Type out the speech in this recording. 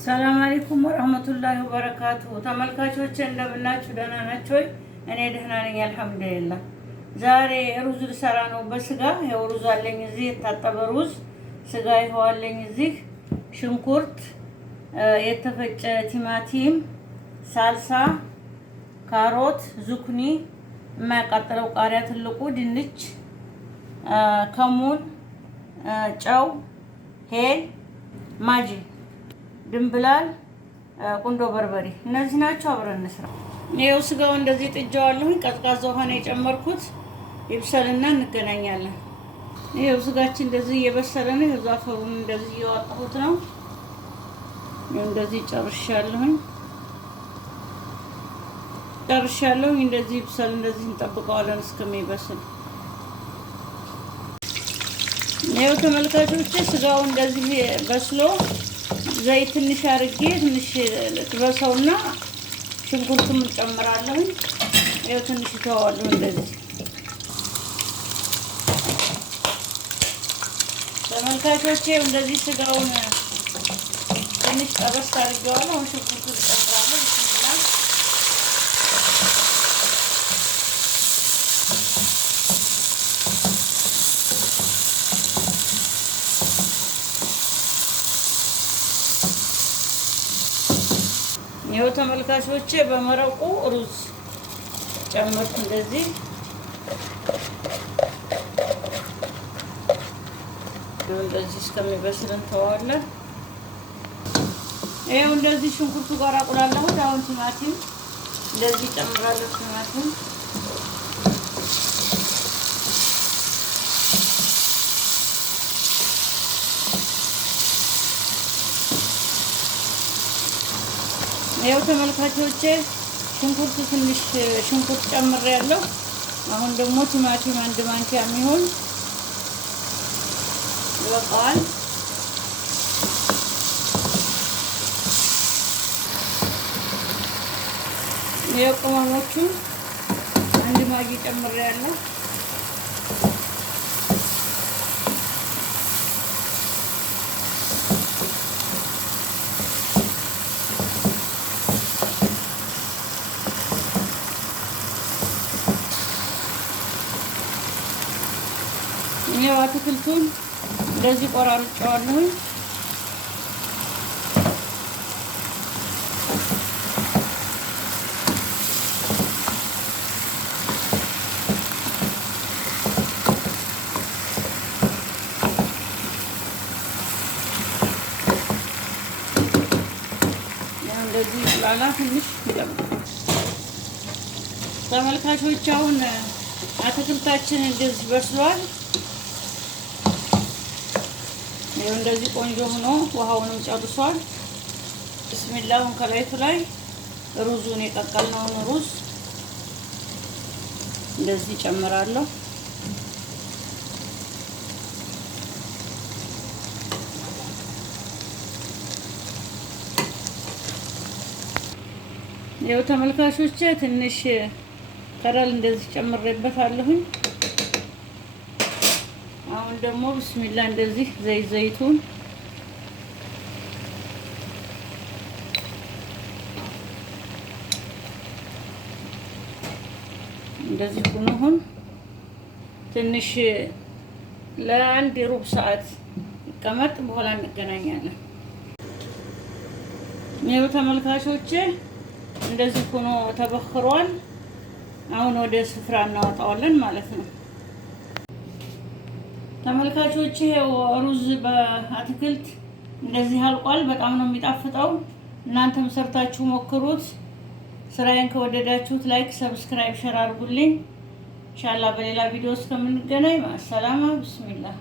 ሰላም አለይኩም ወራህመቱላሂ ወበረካቱ። ተመልካቾቼ እንደምናችሁ ደህና ናችሁ ወይ? እኔ ደህና ነኝ አልሐምዱሊላህ። ዛሬ ሩዝ ልሰራ ነው በስጋ። ይኸው ሩዝ አለኝ እዚህ፣ የታጠበ ሩዝ፣ ስጋ ይኸው አለኝ እዚህ፣ ሽንኩርት፣ የተፈጨ ቲማቲም፣ ሳልሳ፣ ካሮት፣ ዙኩኒ፣ የማያቃጥለው ቃሪያ ትልቁ፣ ድንች፣ ከሙን፣ ጨው፣ ሄል፣ ማጂ፣ ድንብላል፣ ቁንዶ በርበሬ፣ እነዚህ ናቸው። አብረን እንስራ። ይኸው ስጋው እንደዚህ ጥጃዋለሁኝ። ቀዝቃዛ ውሃ ነው የጨመርኩት። ይብሰልና እንገናኛለን። ይኸው ስጋችን እንደዚህ እየበሰለ ነው። ይኸው ዛፈሩን እንደዚህ እያወጣሁት ነው። ይኸው እንደዚህ ጨርሻለሁኝ። እንደዚህ ይብሰል። እንደዚህ እንጠብቀዋለን እስከሚበስል። ይኸው ተመልካቾቼ ስጋው እንደዚህ በስሎ ዘይት ትንሽ አድርጌ ትንሽ ልጥበሰውና ሽንኩርቱን እንጨምራለሁ። ይኸው ትንሽ ተዋዋለሁ እንደዚህ። ተመልካቾቼ እንደዚህ ስጋውን ትንሽ ጠበስ አድርጌዋለሁ። አሁን ሽንኩርቱን እንጨምራለሁ። ይኸው ተመልካቾቼ በመረቁ ሩዝ ጨመርኩ። እንደዚህ እስከሚበስል እንተዋለን። ይኸው እንደዚህ ሽንኩርቱ ጋር አቁላለሁት። አሁን ቲማቲም እንደዚህ ጨምራለሁ። ቲማቲም ይኸው ተመልካቾቼ ሽንኩርቱ ትንሽ ሽንኩርት ጨምሬያለሁ። አሁን ደግሞ ቲማቲም አንድ ማንኪያ የሚሆን ይበቃዋል። ይኸው ቅመሞቹ አንድ ማጊ ጨምሬያለሁ። ይኸው አትክልቱን እንደዚህ ቆራርጬዋለሁ። እንደዚህ ላላ ትንሽ ተመልካቾች አሁን አትክልታችን እንደዚህ በስሏል። ይኸው እንደዚህ ቆንጆ ሆኖ ውሃውንም ጨርሷል። ብስሚላሁን ከላይቱ ላይ ሩዙን የቀቀልነውን ሩዝ እንደዚህ ጨምራለሁ። ይኸው ተመልካቾቼ ትንሽ ከረል እንደዚህ ጨምሬበታለሁኝ። አሁን ደግሞ ብስሚላ እንደዚህ ዘይቱን እንደዚህ ሆኖ ትንሽ ለአንድ ሩብ ሰዓት ይቀመጥ፣ በኋላ እንገናኛለን። ይኸው ተመልካቾቼ እንደዚህ ሆኖ ተበክሯል። አሁን ወደ ስፍራ እናወጣዋለን ማለት ነው። ተመልካቾች ይሄው ሩዝ በአትክልት እንደዚህ አልቋል። በጣም ነው የሚጣፍጠው። እናንተም ሰርታችሁ ሞክሩት። ስራዬን ከወደዳችሁት ላይክ፣ ሰብስክራይብ፣ ሼር አድርጉልኝ። ኢንሻአላህ በሌላ ቪዲዮ እስከምንገናኝ ሰላም፣ ብስሚላህ።